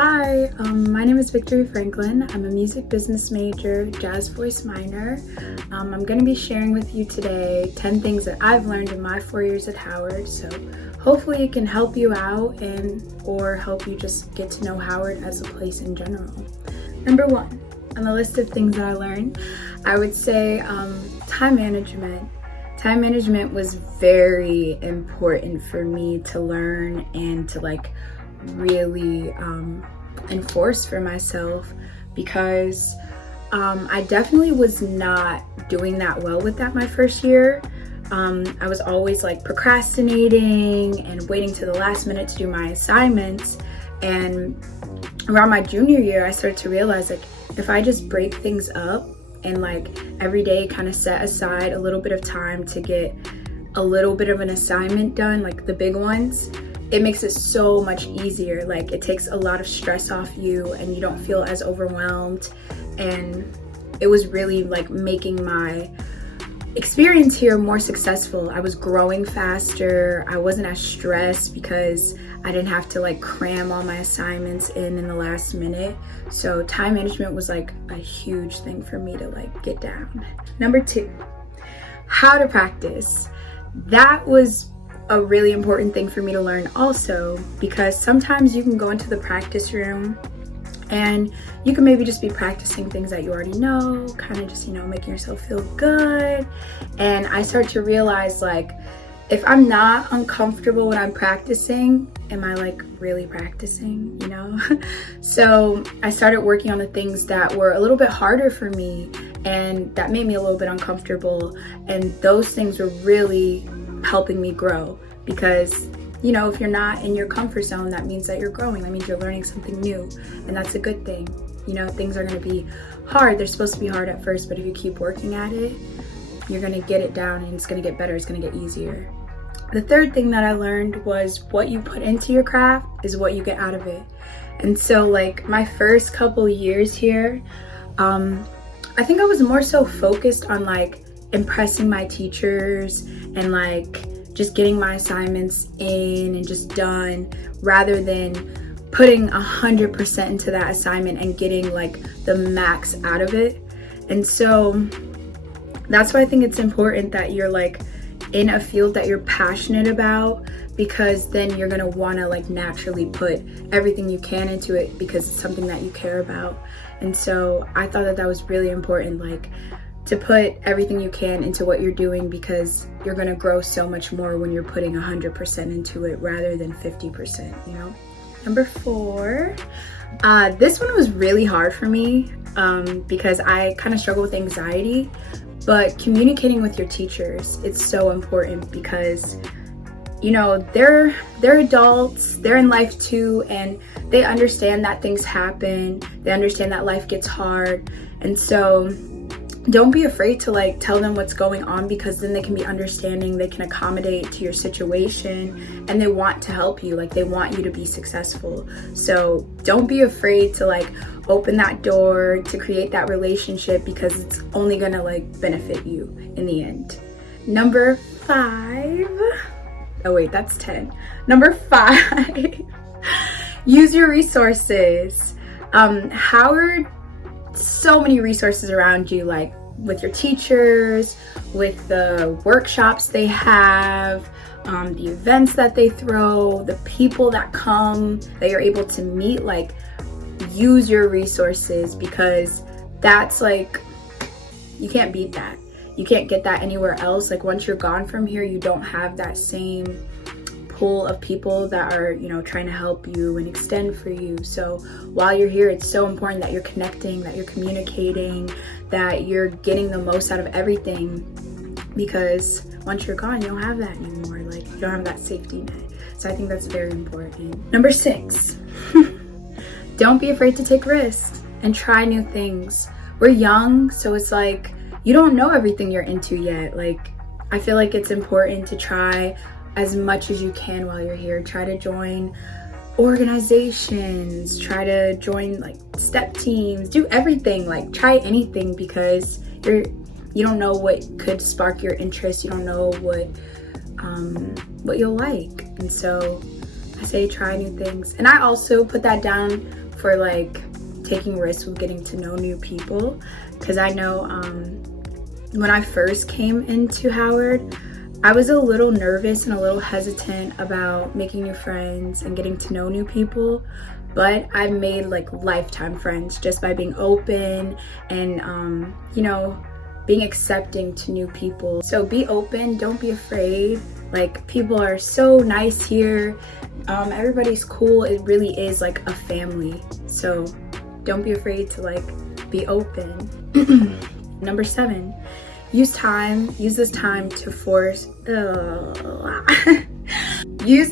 Hi, my name is Victorie Franklin. I'm a music business major, jazz voice minor. I'm going to be sharing with you today 10 things that I've learned in my 4 years at Howard. So hopefully it can help you out or help you just get to know Howard as a place in general. Number 1, on the list of things that I learned, I would say time management. Time management was very important for me to learn and to really enforce for myself, because I definitely was not doing that well with that my first year. I was always procrastinating and waiting to the last minute to do my assignments, and around my junior year I started to realize if I just break things up and every day kind of set aside a little bit of time to get a little bit of an assignment done, the big ones, it makes it so much easier. It takes a lot of stress off you and you don't feel as overwhelmed. And it was really making my experience here more successful. I was growing faster. I wasn't as stressed because I didn't have to cram all my assignments in the last minute. So time management was a huge thing for me to get down. Number 2, how to practice. That was a really important thing for me to learn also, because sometimes you can go into the practice room and you can maybe just be practicing things that you already know, kind of just, making yourself feel good. And I start to realize if I'm not uncomfortable when I'm practicing, am I really practicing, So I started working on the things that were a little bit harder for me and that made me a little bit uncomfortable. And those things were really helping me grow, because if you're not in your comfort zone, that means that you're growing. That means you're learning something new, and that's a good thing. Things are going to be hard. They're supposed to be hard at first, but if you keep working at it, you're going to get it down and it's going to get better. It's going to get easier. The third thing that I learned was what you put into your craft is what you get out of it. And so my first couple years here, I think I was more so focused on impressing my teachers and just getting my assignments in and just done, rather than putting 100% into that assignment and getting the max out of it. And so that's why I think it's important that you're in a field that you're passionate about, because then you're gonna want to naturally put everything you can into it because it's something that you care about. And so I thought that was really important, to put everything you can into what you're doing, because you're going to grow so much more when you're putting 100% into it rather than 50%, Number 4, this one was really hard for me because I kind of struggle with anxiety, but communicating with your teachers, it's so important, because they're adults, they're in life too, and they understand that things happen, they understand that life gets hard. And so don't be afraid to tell them what's going on, because then they can be understanding, they can accommodate to your situation, and they want to help you. They want you to be successful. So don't be afraid to open that door, to create that relationship, because it's only gonna benefit you in the end. Number 5, oh wait, that's 10. Number 5, use your resources. Howard, so many resources around you, with your teachers, with the workshops they have, the events that they throw, the people that come that you're able to meet. Use your resources, because that's you can't beat that. You can't get that anywhere else. Once you're gone from here, you don't have that same pool of people that are trying to help you and extend for you. So while you're here, it's so important that you're connecting, that you're communicating, that you're getting the most out of everything, because once you're gone, you don't have that anymore. You don't have that safety net. So I think that's very important. Number 6, don't be afraid to take risks and try new things. We're young, so it's you don't know everything you're into yet. I feel it's important to try as much as you can while you're here. Try to join organizations, try to join step teams, do everything, try anything, because you don't know what could spark your interest. You don't know what you'll like. And so I say try new things. And I also put that down for like taking risks with getting to know new people, because I know when I first came into Howard, I was a little nervous and a little hesitant about making new friends and getting to know new people, but I've made like lifetime friends just by being open and you know, being accepting to new people. So be open, don't be afraid. Like, people are so nice here. Everybody's cool. It really is like a family. So don't be afraid to like be open. Number 7, use this time to use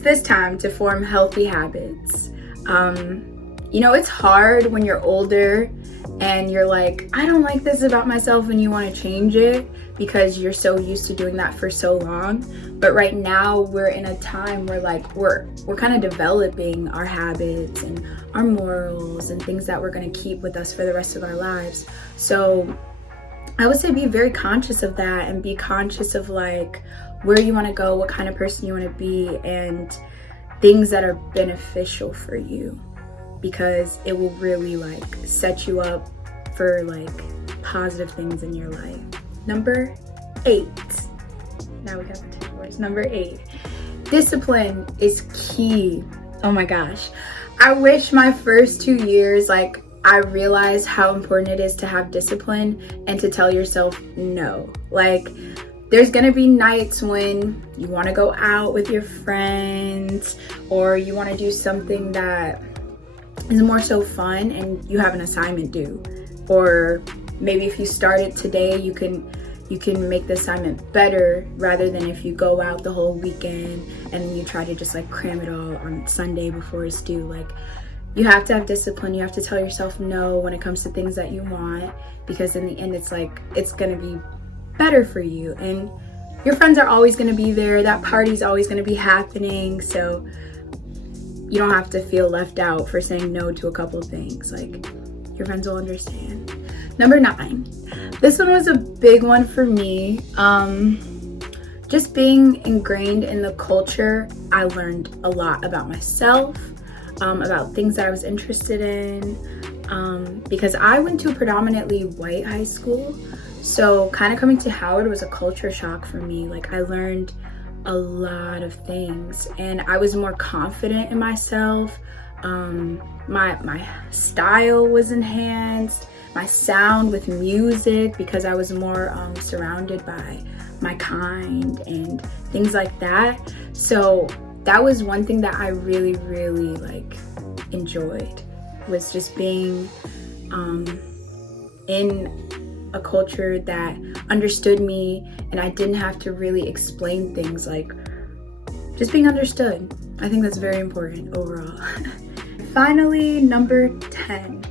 this time to form healthy habits. You know, it's hard when you're older and you're like, I don't like this about myself, and you want to change it because you're so used to doing that for so long. But right now we're in a time where like we're kind of developing our habits and our morals and things that we're going to keep with us for the rest of our lives. So I would say be very conscious of that, and be conscious of like where you want to go, what kind of person you want to be, and things that are beneficial for you, because it will really like set you up for like positive things in your life. Number 8. Now we got the 2 words. Number 8. Discipline is key. Oh my gosh. I wish my first 2 years, like, I realized how important it is to have discipline and to tell yourself no. Like, there's gonna be nights when you wanna go out with your friends, or you wanna do something that is more so fun and you have an assignment due. Or maybe if you start it today, you can make the assignment better, rather than if you go out the whole weekend and then you try to just like cram it all on Sunday before it's due. Like, you have to have discipline. You have to tell yourself no when it comes to things that you want, because in the end it's like, it's gonna be better for you, and your friends are always gonna be there. That party's always gonna be happening, so you don't have to feel left out for saying no to a couple things. Like, your friends will understand. Number 9. This one was a big one for me. Just being ingrained in the culture, I learned a lot about myself, about things that I was interested in, because I went to a predominantly white high school. So kind of coming to Howard was a culture shock for me. Like, I learned a lot of things, and I was more confident in myself. My style was enhanced, my sound with music, because I was more surrounded by my kind and things like that. So that was one thing that I really, really like enjoyed, was just being in a culture that understood me, and I didn't have to really explain things, like just being understood. I think that's very important overall. Finally, number 10.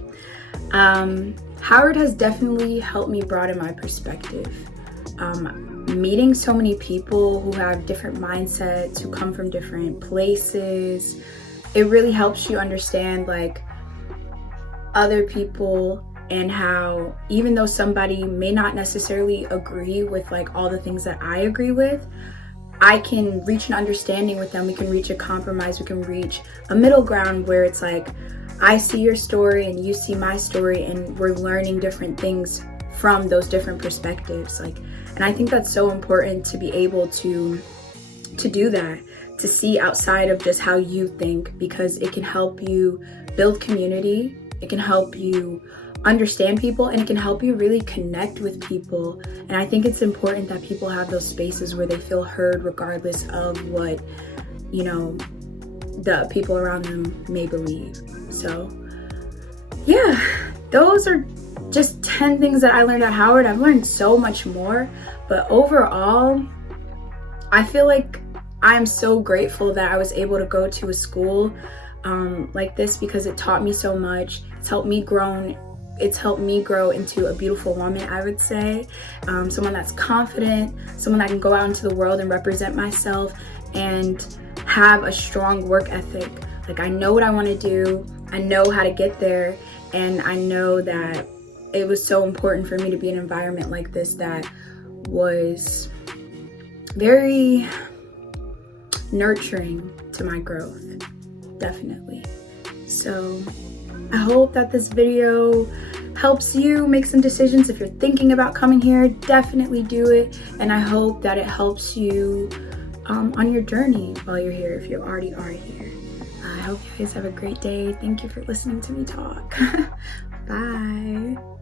Howard has definitely helped me broaden my perspective. Meeting so many people who have different mindsets, who come from different places, it really helps you understand like other people, and how even though somebody may not necessarily agree with like all the things that I agree with, I can reach an understanding with them. We can reach a compromise. We can reach a middle ground where it's like, I see your story and you see my story, and we're learning different things from those different perspectives. Like, and I think that's so important, to be able to do that, to see outside of just how you think, because it can help you build community. It can help you understand people, and it can help you really connect with people. And I think it's important that people have those spaces where they feel heard, regardless of what, you know, the people around them may believe. So yeah, those are just 10 things that I learned at Howard. I've learned so much more, but overall, I feel like I'm so grateful that I was able to go to a school like this, because it taught me so much. It's helped me grow into a beautiful woman, I would say. Someone that's confident, someone that can go out into the world and represent myself, and have a strong work ethic. Like, I know what I want to do, I know how to get there, and I know that it was so important for me to be in an environment like this that was very nurturing to my growth, definitely. So I hope that this video helps you make some decisions. If you're thinking about coming here, definitely do it. And I hope that it helps you on your journey while you're here, if you already are here. I hope you guys have a great day. Thank you for listening to me talk. Bye.